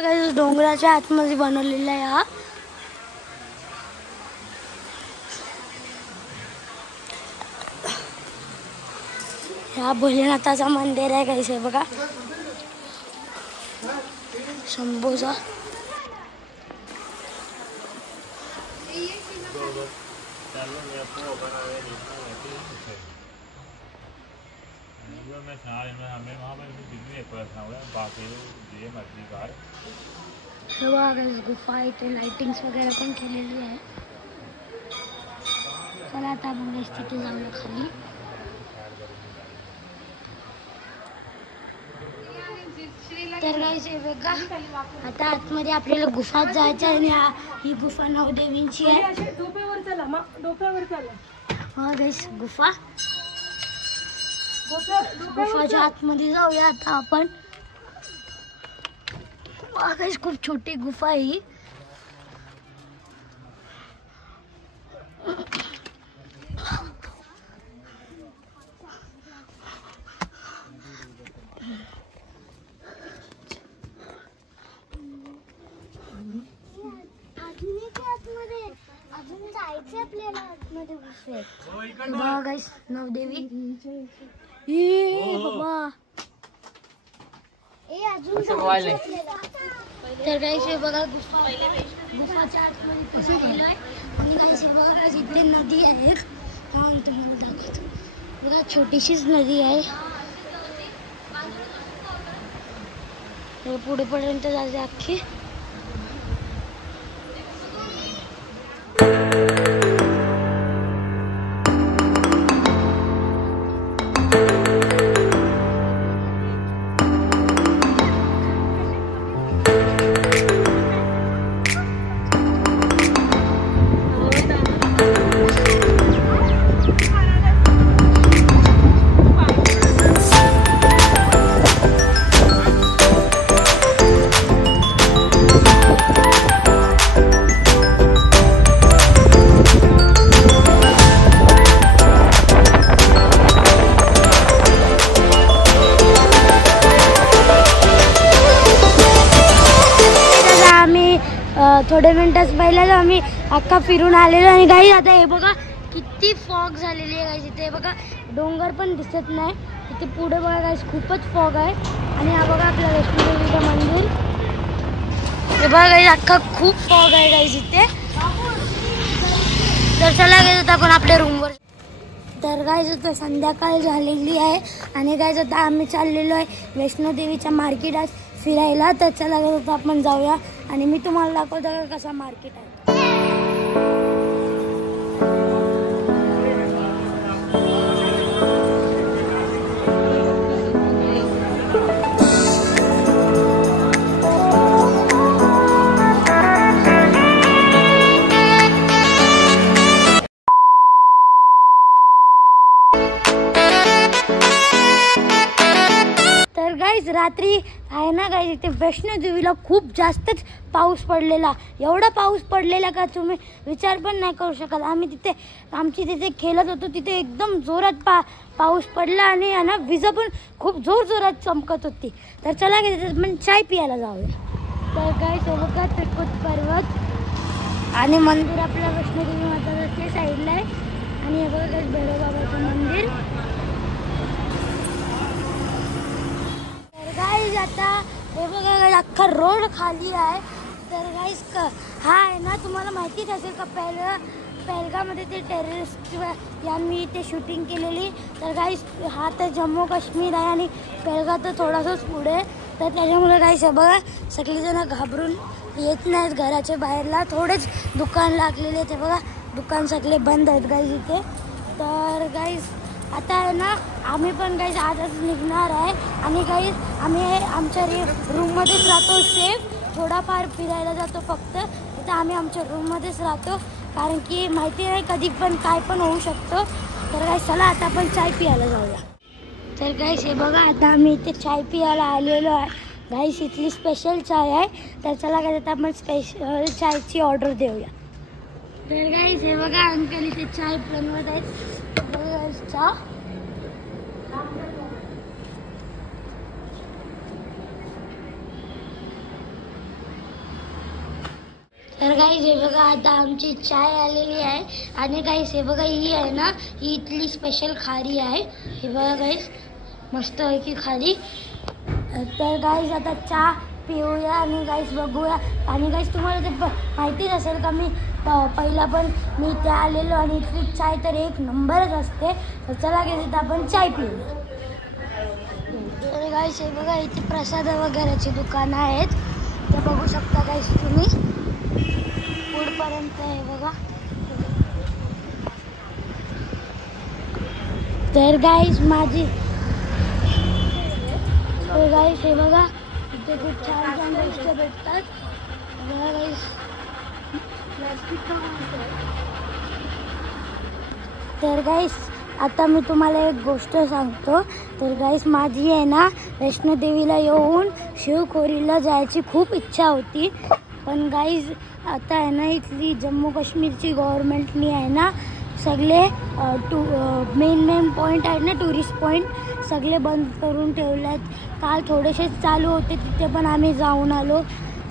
बघा डोंगराच्या आतमध्ये बनवलेला आहे हा. हा भोलेनाथाचा मंदिर आहे काहीच बघा, शंभूचा. गुफा इथे लाइटिंग्स वगैरे पण केलेली आहे. चला आता आपण तिथे जाऊया खाली. तर गाइस हे बघा, आता आतमध्ये आपल्याला गुफात जायचं आहे आणि ही गुफा नवदेवींची आहे. डोक्यावर चला. हा गाइस गुफा, गुफाच्या आतमध्ये जाऊया आता आपण. गाइस खूप छोटी गुफा आहे ही. गाइस नवदेवी तर गाइस हे बघा गुफाच्या आतमध्ये कसं गेलोय. आणि गाइस हे बघा इथे नदी आहे, तुम्हाला दाखवतो. बघा छोटीशीच नदी आहे, पुढे पर्यंत जायचे अख्खी. थोडे मिनिटच पहिल्याच आम्ही अख्खा फिरून आलेलो. आणि गाइस आता हे बघा किती फॉग झालेली आहे गाइस. इथे बघा डोंगर पण दिसत नाही. इथे पुढे बघा गाइस खूपच फॉग आहे. आणि हा बघा आपला वैष्णोदेवीचं मंदिर. हे बघा गाइस अख्खा खूप फॉग आहे गाइस इथे. तर चला गाइस आता आपण आपल्या रूमवर. तर गाइस आता संध्याकाळ झालेली आहे आणि गाइस आता आम्ही चाललेलो आहे वैष्णोदेवीच्या मार्केटात फिरायला. तर चला गाइस आता आपण जाऊया आणि मी तुम्हाला दाखवतो का कसा मार्केट आहे. रात्री आहे ना गाइस इथे वैष्णोदेवीला खूप जास्तच पाऊस पडलेला. एवढा पाऊस पडलेला का तुम्ही विचार पण नाही करू शकत. आम्ही तिथे खेळत होतो, तिथे एकदम जोरात पाऊस पडला आणि ना विजा पण खूप जोरात चमकत होती. तर चला गाइस आपण चाय पियाला जाऊया. तर गाइस बघा त्रिकुट पर्वत आणि मंदिर आपल्या वैष्णोदेवी माताचं ते साईडला आहे. आणि हे बघा गाइस भैरव बाबाचं मंदिर. गाइस आता हे बघा अख्खा रोड खाली आहे. तर गाइस हा आहे ना तुम्हाला माहितीच असेल का पहलगाममध्ये ते टेररिस्ट यांनी ते शूटिंग केलेली. तर गाइस हा तर जम्मू काश्मीर आहे आणि पहलगाम तर थोडासाच पुढे. तर त्याच्यामुळे गाइस हे बघा सगळेजण घाबरून येत नाहीत घराच्या बाहेरला. थोडेच दुकान लागलेले आहेत. बघा दुकान सगळे बंद आहेत गाइस इथे. तर गाइस आता आहे ना आम्ही पण गाइस आजच निघणार आहे. आणि गाइस आम्ही आमच्या रूममध्येच राहतो सेफ. थोडाफार फिरायला जातो फक्त. इथं आम्ही आमच्या रूममध्येच राहतो कारण की माहिती नाही कधी पण काय पण होऊ शकतो. तर गाइस चला आता आपण चाय पियाला जाऊया. तर गाइस हे बघा आता आम्ही इथे चाय पियाला आलेलो आहे. गाइस इथली स्पेशल चाय आहे. तर चला गाइस आता आपण स्पेशल चायची ऑर्डर देऊया. तर गाइस हे बघा अंकल इथे चाय बनवत आहेत. चहा तर गाईस हे बघा आता आमची चाय आलेली आहे आणि गाईस हे बघा ही आहे ना ही इथली स्पेशल खारी आहे. हे बघा गाईस मस्त आहे की खारी. तर गाईस आता चहा पिऊया आणि गाईस बघूया. आणि गाईस तुम्हाला ते माहितीच असेल का मी पहिला पण मी त्या आलेलो आणि इथली चाय तर एक नंबरच असते. तर चला गाईस आपण चाय पिऊया. तर गाईस हे बघा इथे प्रसाद वगैरेची दुकानं आहेत ते बघू शकता गाईस तुम्ही पुढपर्यंत आहे बघा. तर गाईस माझी गाईस हे बघा इथे खूप छान छान गोष्ट भेटतात बघा गाईस. तर गाईस आता मी तुम्हाला एक गोष्ट सांगतो. तर गाईस माझी आहे ना वैष्णोदेवीला येऊन शिवखोरीला जायची खूप इच्छा होती. पण गाईस आता आहे ना इथली जम्मू काश्मीरची गव्हर्नमेंटनी आहे ना सगळे मेन पॉईंट आहेत ना टुरिस्ट पॉईंट सगळे बंद करून ठेवल्यात. काल थोडेसे चालू होते तिथे पण आम्ही जाऊन आलो.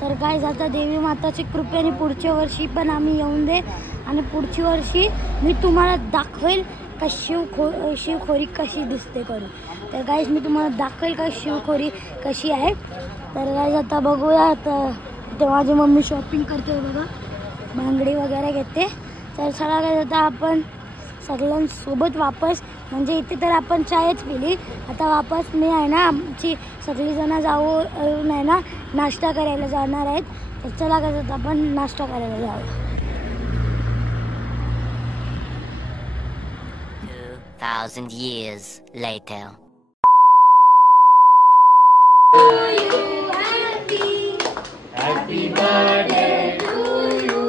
तर गाईस आता देवी माताची कृपेने पुढच्या वर्षी पण आम्ही येऊन दे आणि पुढची वर्षी मी तुम्हाला दाखवेल का शिवखोरी कशी दिसते करून. तर गाईस मी तुम्हाला दाखवेल का शिवखोरी कशी आहे. तर गाईस आता बघूया. तर माझी मम्मी शॉपिंग करते बघा बांगडी वगैरे घेते. तर चला गाईस आता आपण सगळ्यांसोबत वापस म्हणजे इथे तर आपण चायच पिली आता वापस मी आहे ना आमची सगळीजणं जाऊन आहे ना नाश्ता करायला जाणार आहेत. तर चला गाईस आता आपण नाश्ता करायला जाऊ. 2,000 years later. Happy birthday to you.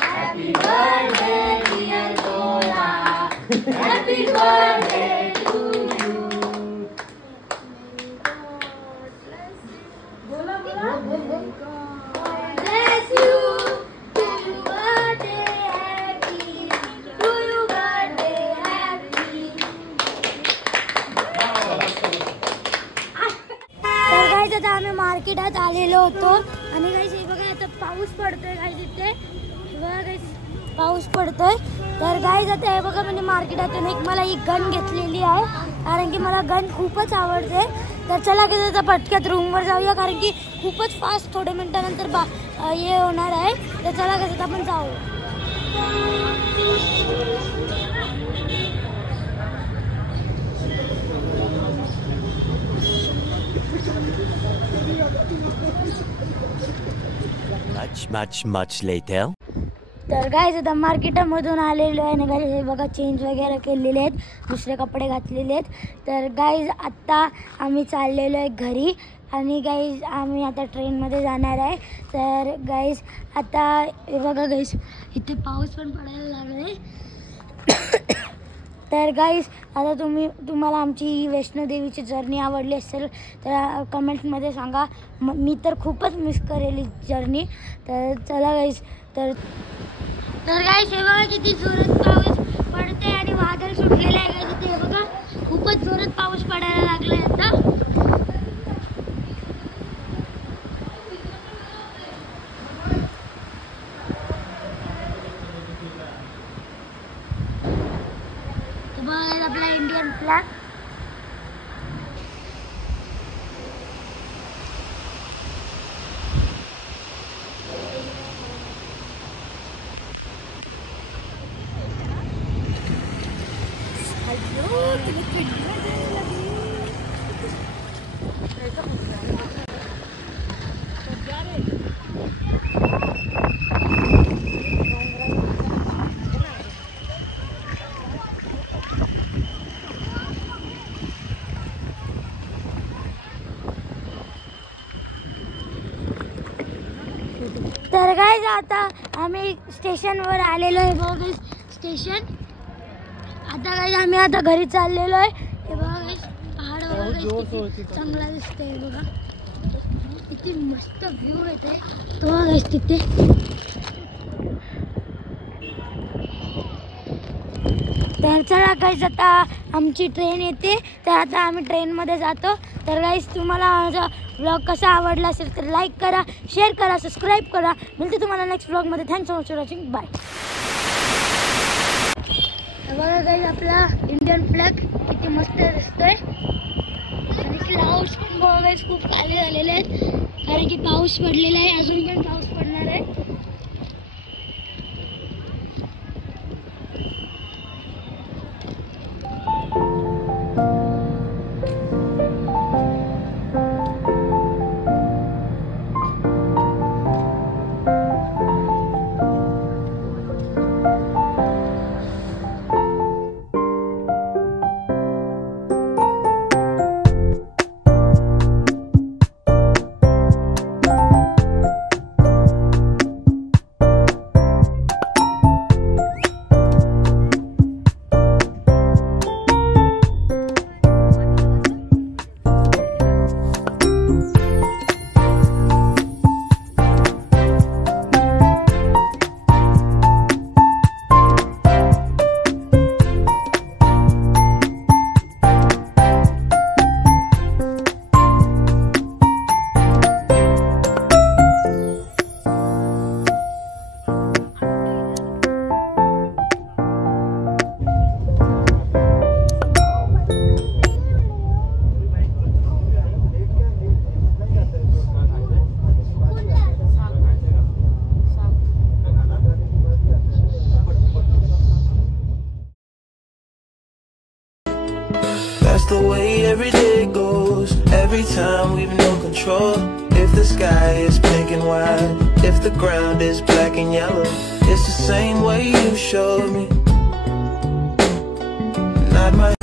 Happy birthday dear Gola. Happy birthday to you. Gola bless you. To you birthday happy. To you birthday happy. तर गाईस आता आम्ही मार्केटात आलेलो होतो आणि गाईस हे बघा आता पाऊस पडतोय गाईस इथे बघा गाईस पाऊस पडतोय. तर गाईस आता हे बघा म्हणजे मार्केटातून एक मला ही गन घेतलेली आहे कारण की मला गन खूपच आवडते. तर चला गाईस आता पटक्यात रूमवर जाऊया कारण की खूपच फास्ट थोड्या मिनिटानंतर हे होणार आहे. तर चला गाईस आता आपण जाऊ. Much later. तर गाईस आता मार्केटामधून आलेलो आहे आणि गाईस हे बघा चेंज वगैरे केलेले आहेत दुसरे कपडे घातलेले आहेत. तर गाईस आत्ता आम्ही चाललेलो आहे घरी आणि गाईस आम्ही आता ट्रेनमध्ये जाणार आहे. तर गाईस आता हे बघा गाईस इथे पाऊस पण पडायला लागले. तर गाईस आता तुम्हाला आमची ही वैष्णोदेवीची जर्नी आवडली असेल तर कमेंटमध्ये सांगा. मी तर खूपच मिस करेल ही जर्नी. तर चला गाईस तर गाईस हे बघा किती जोरात पाऊस पडते आणि वादळ सुटलेले आहे गाईस इथे हे बघा खूपच जोरात पाऊस पडायला लागलाय आता. बघा आपला इंडियन फ्लॅग. तर गाईस आता आम्ही स्टेशनवर आलेलो आहे. बघा स्टेशन आता गाईस आम्ही आता घरी चाललेलो आहे. हे बघा गाईस पहाड बघा किती चांगला दिसतोय बघा किती मस्त व्ह्यू येते तो बघा गाईस तिथे. तर चला गाईज आता आमची ट्रेन येते, तर आता आम्ही ट्रेनमध्ये जातो. तर गाईज तुम्हाला माझा व्लॉग कसा आवडला असेल तर लाईक करा, शेअर करा, सबस्क्राईब करा. मिळते तुम्हाला नेक्स्ट व्लॉगमध्ये. Thanks for watching. बाय. बघा गाईज आपला इंडियन फ्लॅग किती मस्त दिसतोय. आणि क्लाउड्स पण बघा गाईज खूप काळे झालेले आहेत, कारण की पाऊस पडलेला आहे. अजून पण पाऊस पडणार आहे. That's the way every day goes. Every time we've no control. If the sky is pink and white, if the ground is black and yellow, it's the same way you showed me. Nod my